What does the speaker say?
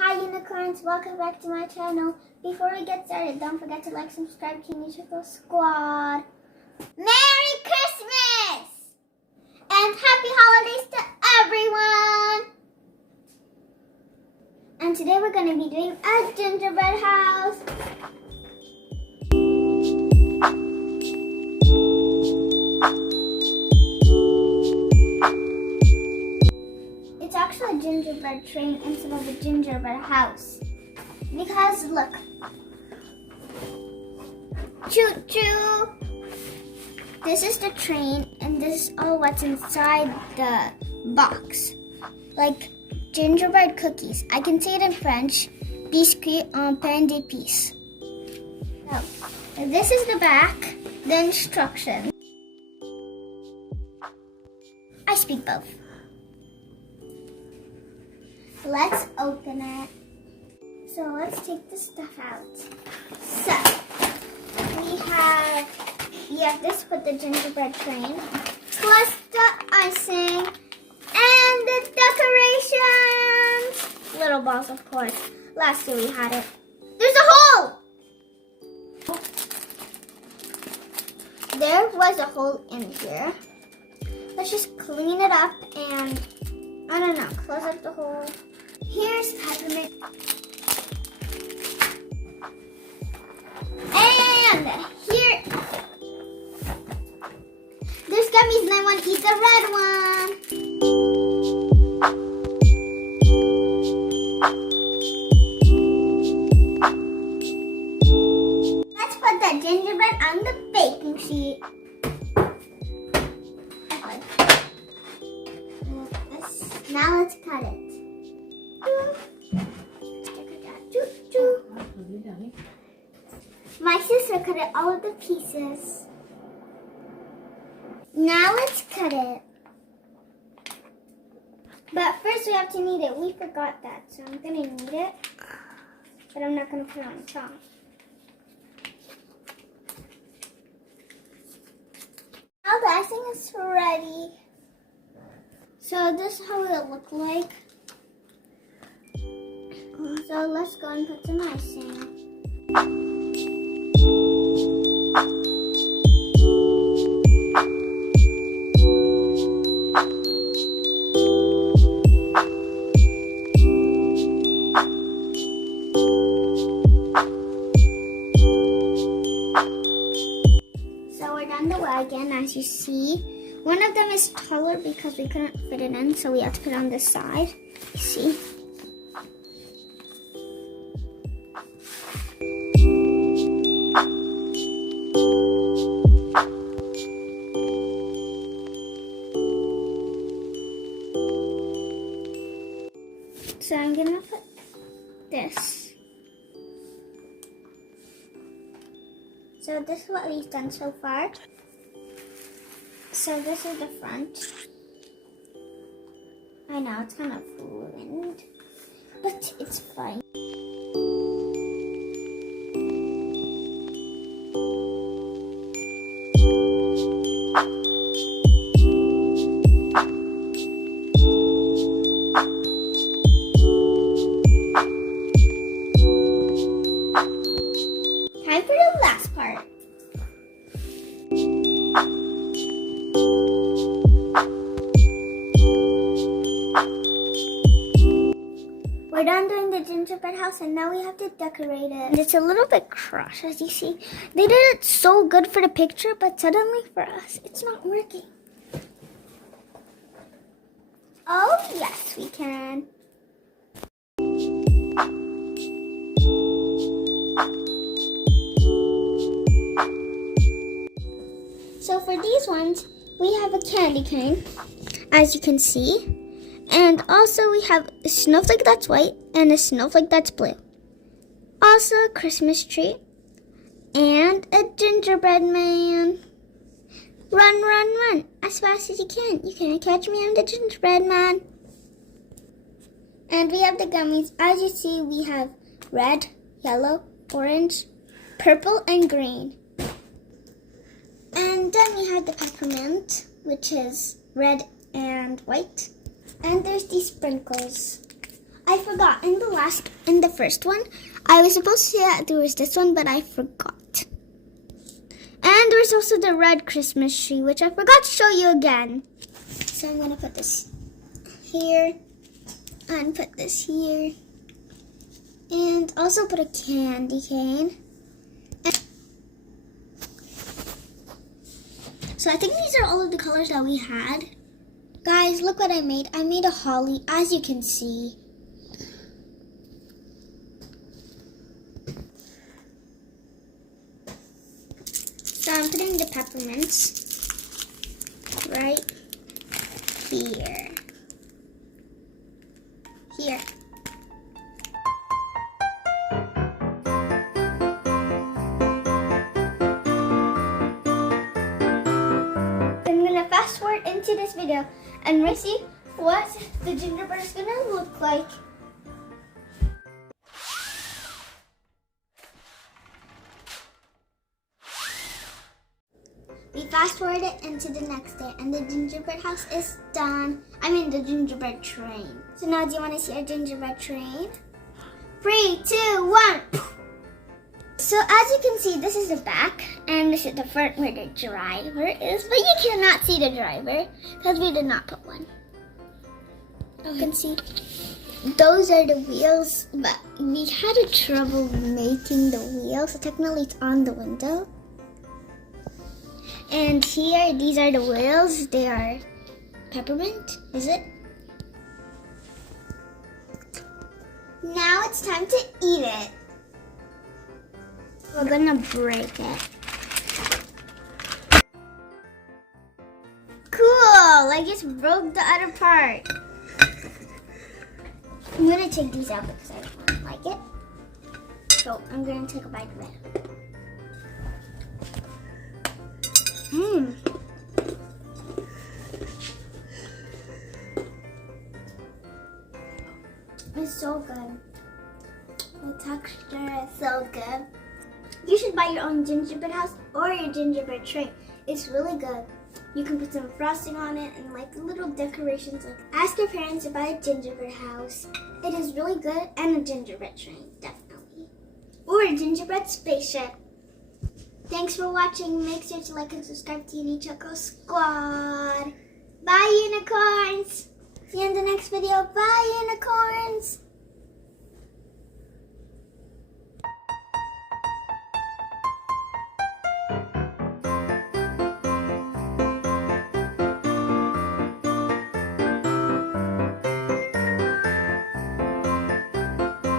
Hi unicorns, welcome back to my channel. Before we get started, don't forget to like, subscribe to New Circle Squad. Merry Christmas! And happy holidays to everyone! And today we're going to be doing a gingerbread house. It's actually a gingerbread train instead of a gingerbread house. Because look. Choo choo! This is the train and this is all what's inside the box. Like gingerbread cookies. I can say it in French. Biscuit en pain d'épices. So, this is the back, the instructions. I speak both. Let's open it. So let's take the stuff out. So we have this with the gingerbread train, plus the icing and the decorations. Little balls, of course. Last year we had it. There's a hole! There was a hole in here. Let's just clean it up and, I don't know, close up the hole. Here's peppermint. And here, there's gummies and I want to eat the red one. Let's put the gingerbread on the baking sheet. Okay. Now let's cut it. My sister cut it all of the pieces. Now let's cut it. But first we have to knead it. We forgot that, so I'm gonna knead it. But I'm not gonna put it on top. Now the icing is ready. So this is how it'll look like. So let's go and put some icing. So we're done the wagon, as you see. One of them is taller because we couldn't fit it in, so we have to put it on this side. You see? So I'm gonna put this. So this is what we've done so far. So this is the front. I know it's kind of ruined, but it's fine. Time for the last part. We're done doing the gingerbread house and now we have to decorate it. And it's a little bit crushed, as you see. They did it so good for the picture, but suddenly for us, it's not working. Oh, yes, we can. So for these ones, we have a candy cane, as you can see. And also we have a snowflake that's white and a snowflake that's blue. Also a Christmas tree and a gingerbread man. Run, run, run as fast as you can. You can't catch me, I'm the gingerbread man. And we have the gummies. As you see, we have red, yellow, orange, purple, and green. And then we have the peppermint, which is red and white. And there's these sprinkles. I forgot in the first one, I was supposed to say that there was this one, but I forgot. And there's also the red Christmas tree, which I forgot to show you again. So I'm gonna put this here and put this here. And also put a candy cane. So I think these are all of the colors that we had. Guys, look what I made. I made a holly, as you can see. So I'm putting the peppermints right here. Here. I'm gonna fast forward into this video and we'll see what the gingerbread is gonna look like. We fast forwarded into the next day and the gingerbread house is done. I mean the gingerbread train. So now do you want to see our gingerbread train? 3, 2, 1. So as you can see, this is the back and this is the front where the driver is. But you cannot see the driver because we did not put one. You can see those are the wheels, but we had a trouble making the wheels. So technically it's on the window. And here, these are the wheels. They are peppermint, is it? Now it's time to eat it. We're gonna break it. Cool, I just broke the other part. I'm gonna take these out because I don't like it. So I'm gonna take a bite of it. It's so good. The texture is so good. You should buy your own gingerbread house or your gingerbread tray. It's really good. You can put some frosting on it and like little decorations. Like ask your parents to buy a gingerbread house. It is really good, and a gingerbread train, definitely. Or a gingerbread spaceship. Thanks for watching. Make sure to like and subscribe to Uni Choco Squad. Bye, unicorns. See you in the next video. Bye, unicorns.